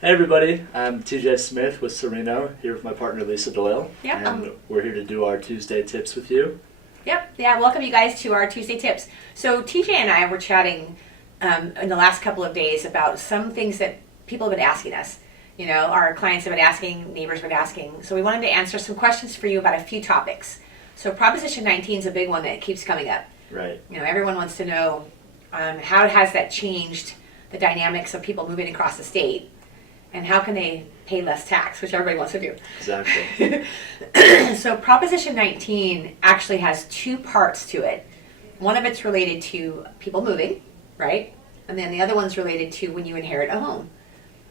Hey everybody, I'm TJ Smith with Sereno, here with my partner Lisa Doyle. Yep. And we're here to do our Tuesday tips with you. Yep. Yeah. Welcome you guys to our Tuesday tips. So TJ and I were chatting in the last couple of days about some things that people have been asking us. You know, our clients have been asking, neighbors have been asking. So we wanted to answer some questions for you about a few topics. So Proposition 19 is a big one that keeps coming up. Right. You know, everyone wants to know how has that changed the dynamics of people moving across the state, and how can they pay less tax, which everybody wants to do. Exactly. So Proposition 19 actually has two parts to it. One of it's related to people moving, right? And then the other one's related to when you inherit a home.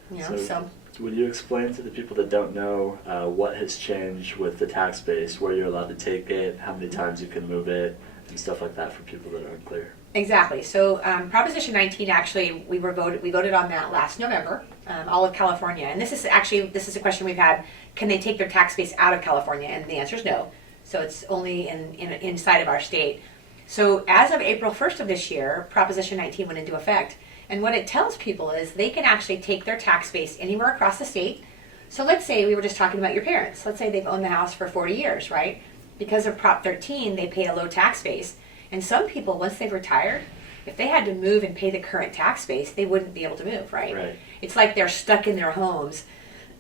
You know, so would you explain to the people that don't know what has changed with the tax base, where you're allowed to take it, how many times you can move it, and stuff like that for people that aren't clear? Exactly. So Proposition 19, actually, we voted on that last November, all of California. And this is a question we've had: can they take their tax base out of California? And the answer is no. So it's only inside of our state. So as of April 1st of this year, Proposition 19 went into effect. And what it tells people is they can actually take their tax base anywhere across the state. So let's say we were just talking about your parents. Let's say they've owned the house for 40 years, right? Because of Prop 13, they pay a low tax base. And some people, once they've retired, if they had to move and pay the current tax base, they wouldn't be able to move, right? Right. It's like they're stuck in their homes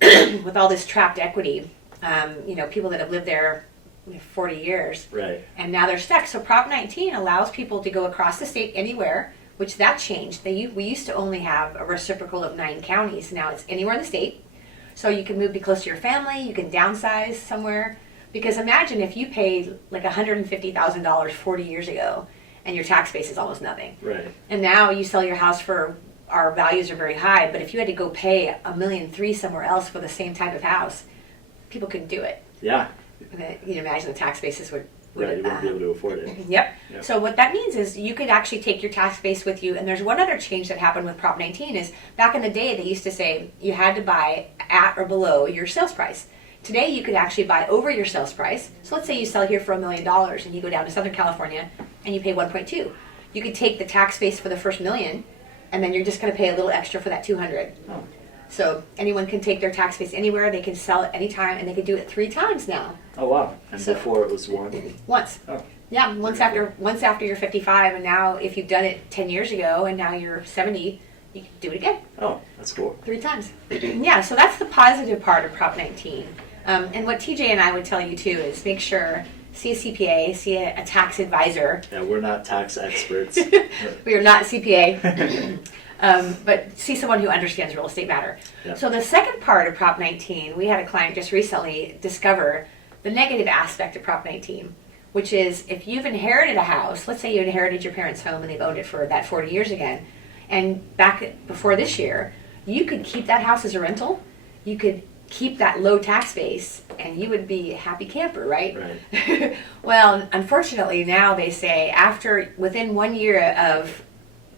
with all this trapped equity. You know, people that have lived there 40 years. Right. And now they're stuck. So Prop 19 allows people to go across the state anywhere, which that changed. We used to only have a reciprocal of 9 counties. Now it's anywhere in the state. So you can move, be close to your family. You can downsize somewhere. Because imagine if you paid like $150,000 40 years ago and your tax base is almost nothing. Right. And now you sell your house for, our values are very high, but if you had to go pay $1.3 million somewhere else for the same type of house, people couldn't do it. Yeah. You can imagine the tax bases would Right, you wouldn't be able to afford it. Yep. So what that means is you could actually take your tax base with you. And there's one other change that happened with Prop 19 is back in the day they used to say you had to buy at or below your sales price. Today you could actually buy over your sales price. So let's say you sell here for $1 million and you go down to Southern California and you pay 1.2. You could take the tax base for the first $1 million and then you're just going to pay a little extra for that 200. Oh. So anyone can take their tax base anywhere, they can sell it anytime, and they can do it 3 times now. Oh wow. And So- before it was one? Once. Oh. Yeah, once after you're 55, and now if you've done it 10 years ago and now you're 70, you can do it again. Oh, that's cool. 3 times. Yeah, so that's the positive part of Prop 19. And what TJ and I would tell you too is make sure, see a CPA, see a tax advisor. Yeah, we're not tax experts. We are not CPA. But see someone who understands real estate matter. Yeah. So the second part of Prop 19, we had a client just recently discover the negative aspect of Prop 19, which is if you've inherited a house, let's say you inherited your parents' home and they've owned it for that 40 years again, and back before this year, you could keep that house as a rental, you could keep that low tax base, and you would be a happy camper, right? Right. Well, unfortunately, now they say within 1 year of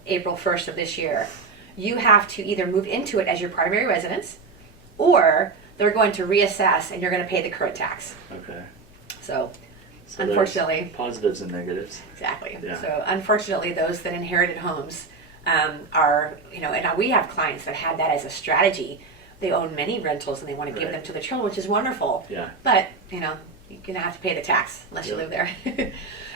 April 1st of this year, you have to either move into it as your primary residence, or they're going to reassess and you're going to pay the current tax. Okay. So So unfortunately, there's positives and negatives. exactly. Yeah. So unfortunately, those that inherited homes are, you know, and we have clients that had that as a strategy. They own many rentals and they want to give Right. them to the children, which is wonderful. Yeah. But, you know, you're going to have to pay the tax unless you Yep. live there.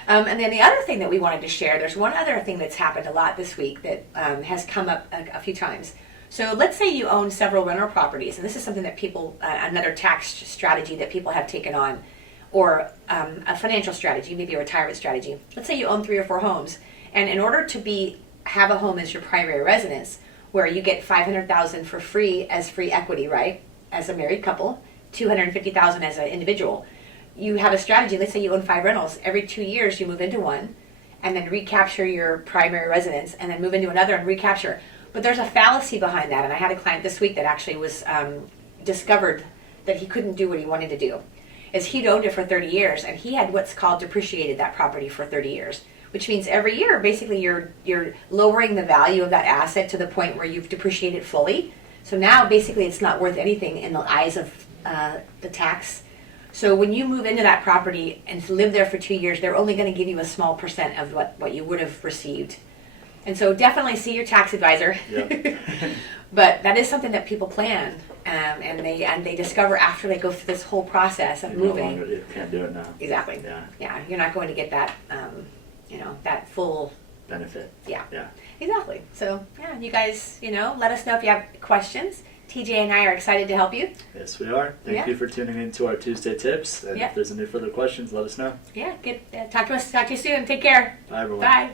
And then the other thing that we wanted to share, there's one other thing that's happened a lot this week that has come up a few times. So let's say you own several rental properties, and this is something that people, another tax strategy that people have taken on, or a financial strategy, maybe a retirement strategy. Let's say you own 3 or 4 homes, and in order to have a home as your primary residence, where you get $500,000 for free as free equity, right? As a married couple, $250,000 as an individual. You have a strategy. Let's say you own 5 rentals. Every 2 years, you move into one, and then recapture your primary residence, and then move into another and recapture. But there's a fallacy behind that, and I had a client this week that actually was discovered that he couldn't do what he wanted to do. Is he'd owned it for 30 years, and he had what's called depreciated that property for 30 years. Which means every year, basically, you're lowering the value of that asset to the point where you've depreciated fully. So now, basically, it's not worth anything in the eyes of the tax. So when you move into that property and live there for 2 years, they're only going to give you a small percent of what you would have received. And so definitely see your tax advisor. Yep. But that is something that people plan, and they discover after they go through this whole process of You no moving. longer, you can't do it now. Exactly. Yeah. Yeah, you're not going to get that, that full. Benefit. Yeah. Yeah. Exactly. So yeah, you guys, let us know if you have questions. TJ and I are excited to help you. Yes, we are. Thank you for tuning in to our Tuesday tips. And if there's any further questions, let us know. Yeah. Good. Talk to you soon. Take care. Bye, everyone. Bye.